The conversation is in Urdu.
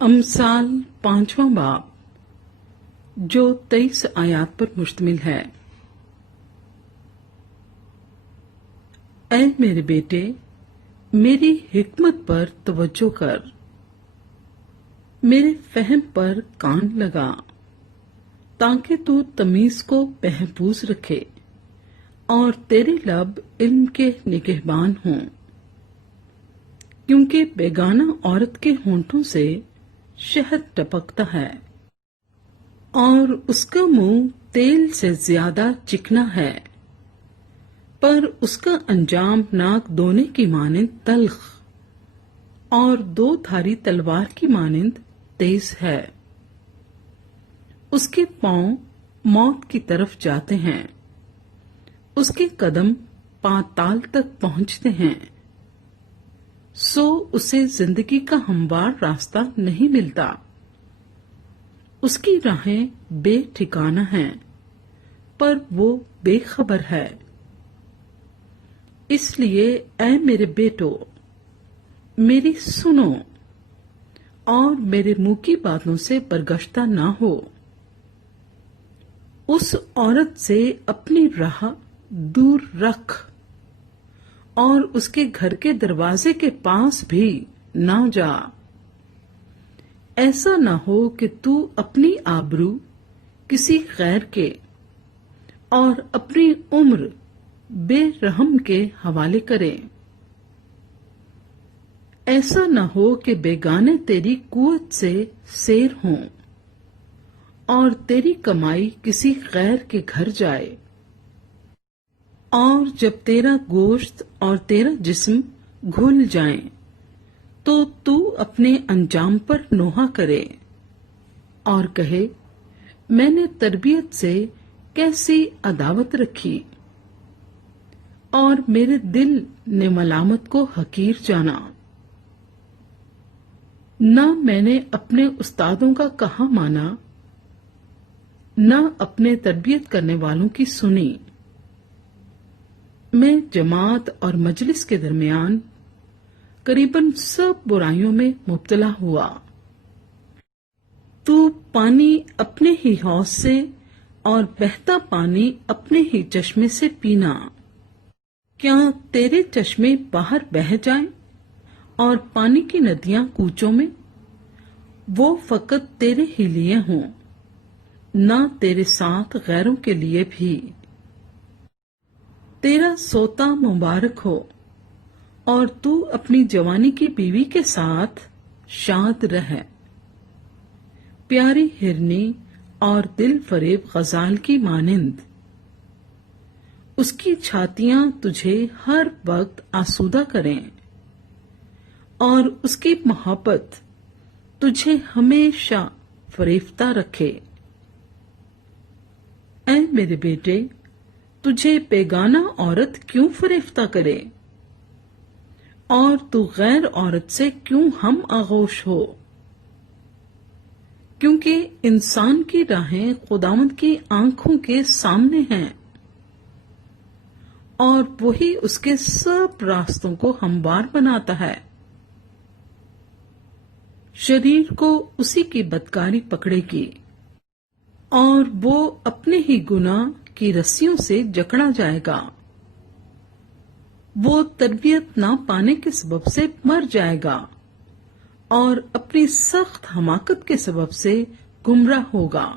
امثال 5واں باب جو 23 آیات پر مشتمل ہے۔ اے میرے بیٹے، میری حکمت پر توجہ کر، میرے فہم پر کان لگا، تاکہ تو تمیز کو محفوظ رکھے اور تیرے لب علم کے نگہبان ہوں، کیونکہ بیگانہ عورت کے ہونٹوں سے شہد ٹپکتا ہے اور اس کا منہ تیل سے زیادہ چکنا ہے، پر اس کا انجام ناک دونے کی مانند تلخ اور 2 دھاری تلوار کی مانند تیز ہے۔ اس کے پاؤں موت کی طرف جاتے ہیں، اس کے قدم پاتال تک پہنچتے ہیں، سو اسے زندگی کا ہموار راستہ نہیں ملتا، اس کی راہیں بے ٹھکانہ ہیں، پر وہ بے خبر ہے۔ اس لیے اے میرے بیٹو، میری سنو اور میرے منہ کی باتوں سے برگشتہ نہ ہو۔ اس عورت سے اپنی راہ دور رکھ اور اس کے گھر کے دروازے کے پاس بھی نہ جا، ایسا نہ ہو کہ تو اپنی آبرو کسی غیر کے اور اپنی عمر بے رحم کے حوالے کرے۔ ایسا نہ ہو کہ بیگانے تیری قوت سے سیر ہوں اور تیری کمائی کسی غیر کے گھر جائے، اور جب تیرا گوشت اور تیرا جسم گھل جائیں تو اپنے انجام پر نوحہ کرے اور کہے، میں نے تربیت سے کیسی عداوت رکھی اور میرے دل نے ملامت کو حقیر جانا۔ نہ میں نے اپنے استادوں کا کہا مانا، نہ اپنے تربیت کرنے والوں کی سنی۔ میں جماعت اور مجلس کے درمیان قریباً سب برائیوں میں مبتلا ہوا۔ تو پانی اپنے ہی حوض سے اور بہتا پانی اپنے ہی چشمے سے پینا۔ کیا تیرے چشمے باہر بہہ جائیں اور پانی کی ندیاں کوچوں میں؟ وہ فقط تیرے ہی لیے ہوں، نہ تیرے ساتھ غیروں کے لیے بھی۔ تیرا سوتا مبارک ہو اور تو اپنی جوانی کی بیوی کے ساتھ شاد رہے، پیاری ہرنی اور دل فریب غزال کی مانند۔ اس کی چھاتیاں تجھے ہر وقت آسودہ کریں اور اس کی محبت تجھے ہمیشہ فریفتہ رکھے۔ اے میرے بیٹے، تجھے بیگانہ عورت کیوں فریفتہ کرے اور تو غیر عورت سے کیوں ہم آغوش ہو؟ کیونکہ انسان کی راہیں خداوند کی آنکھوں کے سامنے ہیں اور وہی اس کے سب راستوں کو ہموار بناتا ہے۔ شریر کو اسی کی بدکاری پکڑے گی اور وہ اپنے ہی گناہ کی رسیوں سے جکڑا جائے گا۔ وہ تربیت نہ پانے کے سبب سے مر جائے گا اور اپنی سخت حماقت کے سبب سے گمراہ ہوگا۔